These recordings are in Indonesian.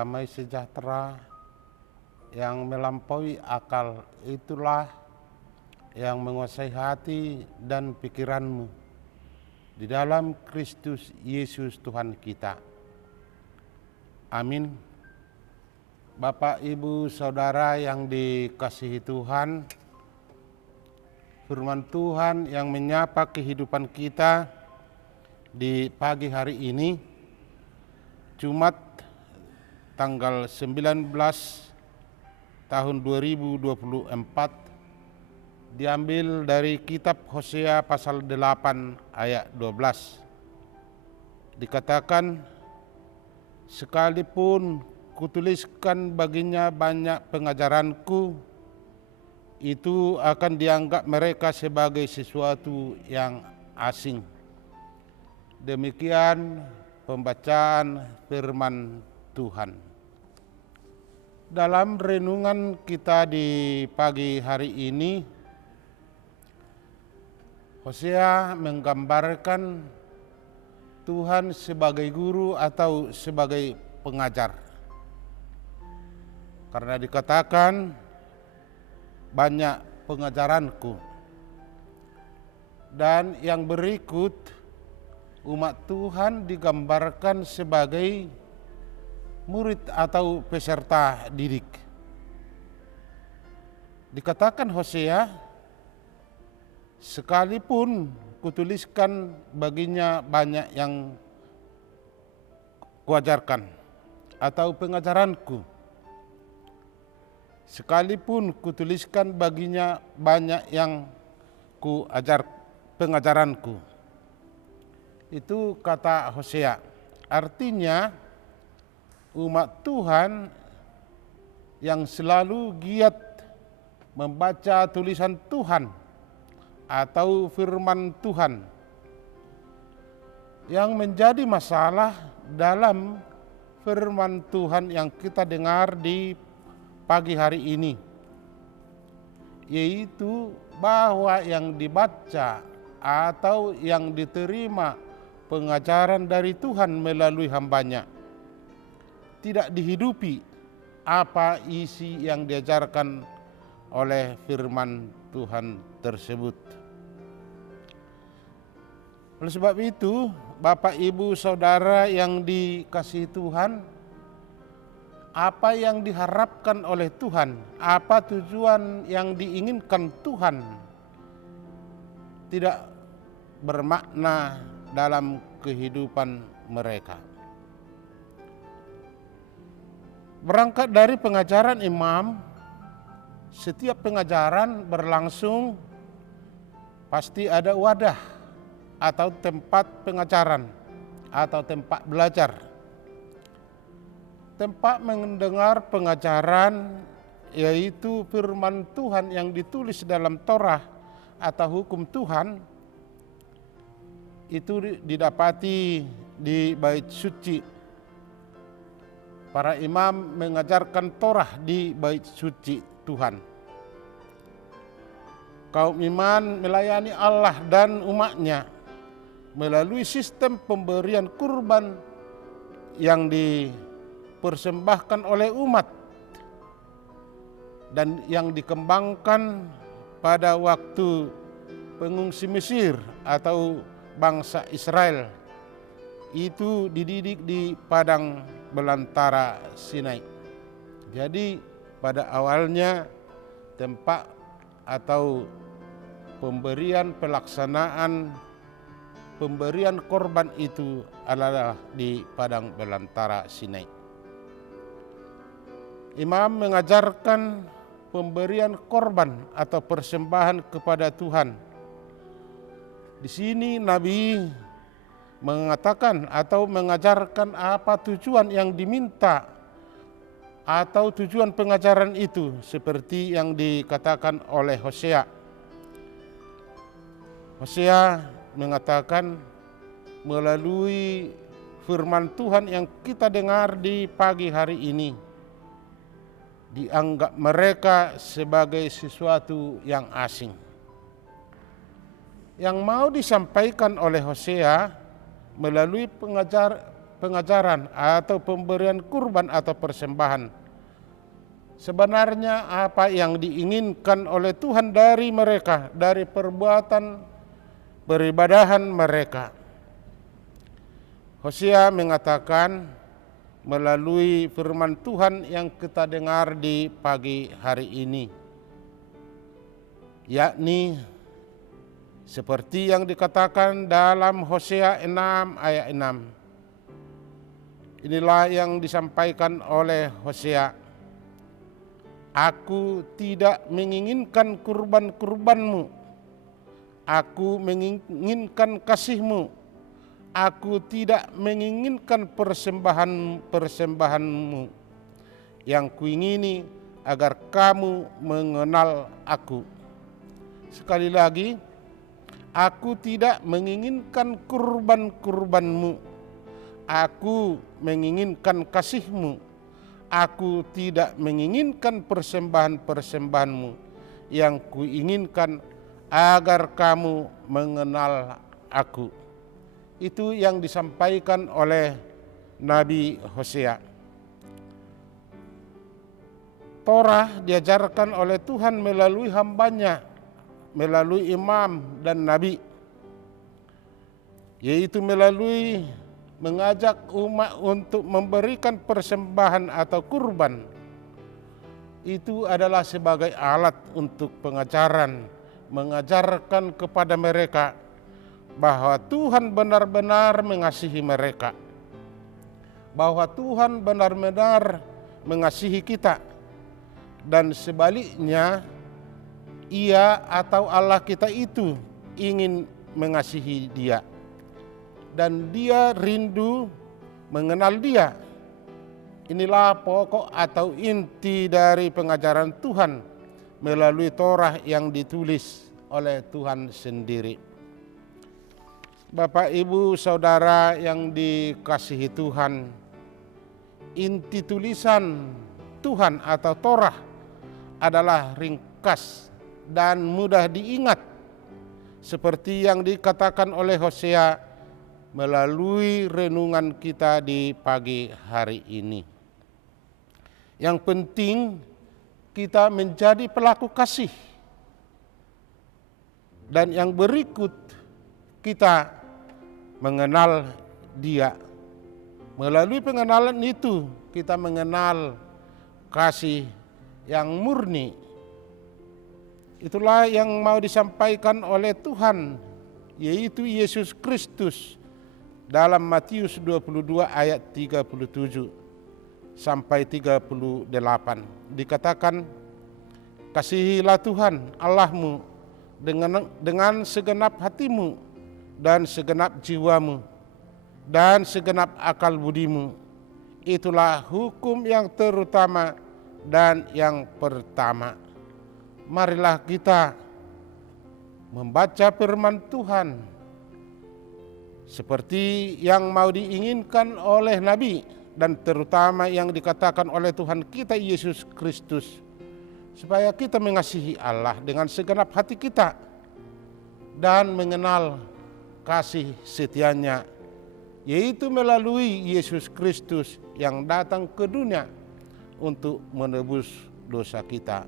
Damai sejahtera yang melampaui akal itulah yang menguasai hati dan pikiranmu di dalam Kristus Yesus Tuhan kita. Amin. Bapak, Ibu, Saudara yang dikasihi Tuhan, firman Tuhan yang menyapa kehidupan kita di pagi hari ini, Jumat tanggal 19 tahun 2024, diambil dari kitab Hosea pasal 8 ayat 12. Dikatakan, sekalipun kutuliskan baginya banyak pengajaranku, itu akan dianggap mereka sebagai sesuatu yang asing. Demikian pembacaan firman Tuhan. Dalam renungan kita di pagi hari ini, Hosea menggambarkan Tuhan sebagai guru atau sebagai pengajar. Karena dikatakan banyak pengajaranku. Dan yang berikut, umat Tuhan digambarkan sebagai murid atau peserta didik. Dikatakan Hosea, sekalipun kutuliskan baginya banyak yang kuajarkan atau pengajaranku, sekalipun kutuliskan baginya banyak yang pengajaranku. Itu kata Hosea. Artinya umat Tuhan yang selalu giat membaca tulisan Tuhan atau firman Tuhan. Yang menjadi masalah dalam firman Tuhan yang kita dengar di pagi hari ini, yaitu bahwa yang dibaca atau yang diterima pengajaran dari Tuhan melalui hambanya tidak dihidupi apa isi yang diajarkan oleh firman Tuhan tersebut. Oleh sebab itu, Bapak, Ibu, Saudara yang dikasihi Tuhan, apa yang diharapkan oleh Tuhan, apa tujuan yang diinginkan Tuhan, tidak bermakna dalam kehidupan mereka. Berangkat dari pengajaran imam, setiap pengajaran berlangsung pasti ada wadah atau tempat pengajaran atau tempat belajar. Tempat mendengar pengajaran yaitu firman Tuhan yang ditulis dalam Torah atau hukum Tuhan, itu didapati di bait suci. Para imam mengajarkan Torah di bait suci Tuhan. Kaum iman melayani Allah dan umatnya melalui sistem pemberian kurban yang dipersembahkan oleh umat dan yang dikembangkan pada waktu pengungsi Mesir atau bangsa Israel itu dididik di padang belantara Sinai. Jadi pada awalnya tempat atau pelaksanaan pemberian korban itu adalah di padang belantara Sinai. Imam mengajarkan pemberian korban atau persembahan kepada Tuhan. Di sini Nabi mengatakan atau mengajarkan apa tujuan yang diminta atau tujuan pengajaran itu, seperti yang dikatakan oleh Hosea. Hosea mengatakan melalui firman Tuhan yang kita dengar di pagi hari ini, dianggap mereka sebagai sesuatu yang asing. Yang mau disampaikan oleh Hosea melalui pengajaran atau pemberian kurban atau persembahan, sebenarnya apa yang diinginkan oleh Tuhan dari mereka, dari perbuatan peribadahan mereka. Hosea mengatakan melalui firman Tuhan yang kita dengar di pagi hari ini, yakni seperti yang dikatakan dalam Hosea 6 ayat 6. Inilah yang disampaikan oleh Hosea. Aku tidak menginginkan kurban-kurbanmu, aku menginginkan kasihmu. Aku tidak menginginkan persembahan-persembahanmu. Yang kuingini agar kamu mengenal aku. Sekali lagi, aku tidak menginginkan kurban-kurbanmu. Aku menginginkan kasihmu. Aku tidak menginginkan persembahan-persembahanmu. Yang kuinginkan agar kamu mengenal aku. Itu yang disampaikan oleh Nabi Hosea. Torah diajarkan oleh Tuhan melalui hambanya, melalui imam dan nabi, yaitu melalui mengajak umat untuk memberikan persembahan atau kurban. Itu adalah sebagai alat untuk pengajaran, mengajarkan kepada mereka bahwa Tuhan benar-benar mengasihi mereka, bahwa Tuhan benar-benar mengasihi kita, dan sebaliknya Ia atau Allah kita itu ingin mengasihi Dia, dan Dia rindu mengenal Dia. Inilah pokok atau inti dari pengajaran Tuhan melalui Torah yang ditulis oleh Tuhan sendiri. Bapak, Ibu, Saudara yang dikasihi Tuhan, inti tulisan Tuhan atau Torah adalah ringkas dan mudah diingat, seperti yang dikatakan oleh Hosea melalui renungan kita di pagi hari ini. Yang penting kita menjadi pelaku kasih, dan yang berikut kita mengenal Dia. Melalui pengenalan itu kita mengenal kasih yang murni. Itulah yang mau disampaikan oleh Tuhan, yaitu Yesus Kristus dalam Matius 22 ayat 37 sampai 38. Dikatakan, kasihilah Tuhan Allahmu dengan segenap hatimu dan segenap jiwamu dan segenap akal budimu. Itulah hukum yang terutama dan yang pertama. Marilah kita membaca firman Tuhan seperti yang mau diinginkan oleh Nabi, dan terutama yang dikatakan oleh Tuhan kita Yesus Kristus, supaya kita mengasihi Allah dengan segenap hati kita dan mengenal kasih setianya, yaitu melalui Yesus Kristus yang datang ke dunia untuk menebus dosa kita.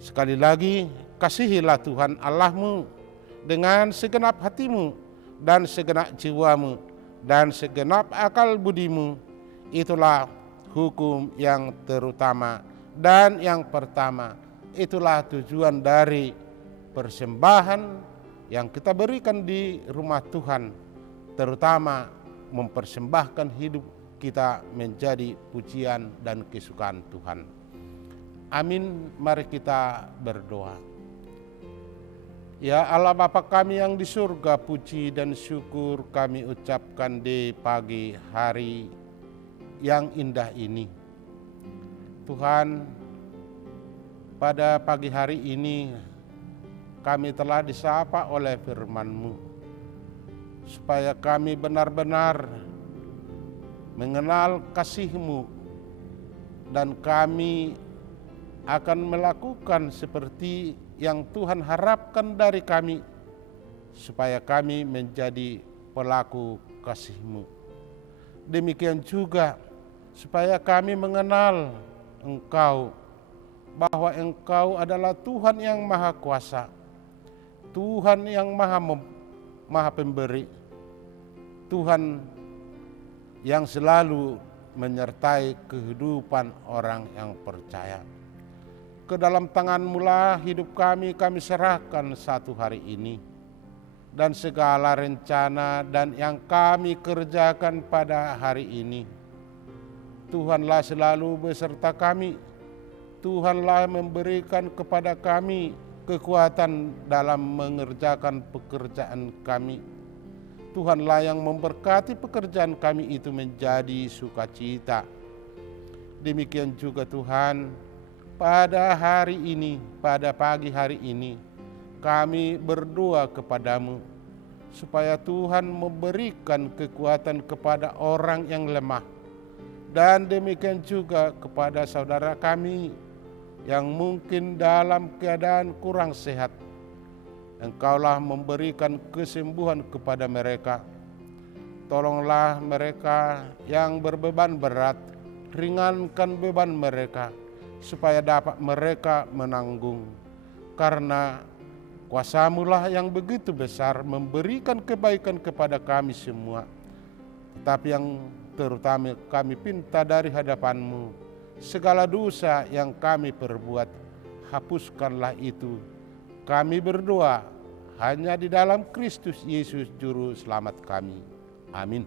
Sekali lagi, kasihilah Tuhan Allahmu dengan segenap hatimu dan segenap jiwamu dan segenap akal budimu. Itulah hukum yang terutama dan yang pertama. Itulah tujuan dari persembahan yang kita berikan di rumah Tuhan, terutama mempersembahkan hidup kita menjadi pujian dan kesukaan Tuhan. Amin. Mari kita berdoa. Ya Allah Bapa kami yang di surga, puji dan syukur kami ucapkan di pagi hari yang indah ini. Tuhan, pada pagi hari ini kami telah disapa oleh firman-Mu, supaya kami benar-benar mengenal kasih-Mu, dan kami akan melakukan seperti yang Tuhan harapkan dari kami, supaya kami menjadi pelaku kasih-Mu. Demikian juga supaya kami mengenal Engkau, bahwa Engkau adalah Tuhan yang Maha Kuasa, Tuhan yang Maha Pemberi, Tuhan yang selalu menyertai kehidupan orang yang percaya. Ke dalam tangan-Mu lah hidup kami serahkan satu hari ini, dan segala rencana dan yang kami kerjakan pada hari ini. Tuhanlah selalu beserta kami. Tuhanlah memberikan kepada kami kekuatan dalam mengerjakan pekerjaan kami. Tuhanlah yang memberkati pekerjaan kami itu menjadi sukacita. Demikian juga Tuhan, pada hari ini, pada pagi hari ini, kami berdoa kepadamu, supaya Tuhan memberikan kekuatan kepada orang yang lemah, dan demikian juga kepada saudara kami yang mungkin dalam keadaan kurang sehat. Engkaulah memberikan kesembuhan kepada mereka. Tolonglah mereka yang berbeban berat, ringankan beban mereka, supaya dapat mereka menanggung. Karena Kuasa-Mu lah yang begitu besar memberikan kebaikan kepada kami semua. Tetapi yang terutama kami pinta dari hadapan-Mu, segala dosa yang kami perbuat, hapuskanlah itu. Kami berdoa hanya di dalam Kristus Yesus Juru Selamat kami. Amin.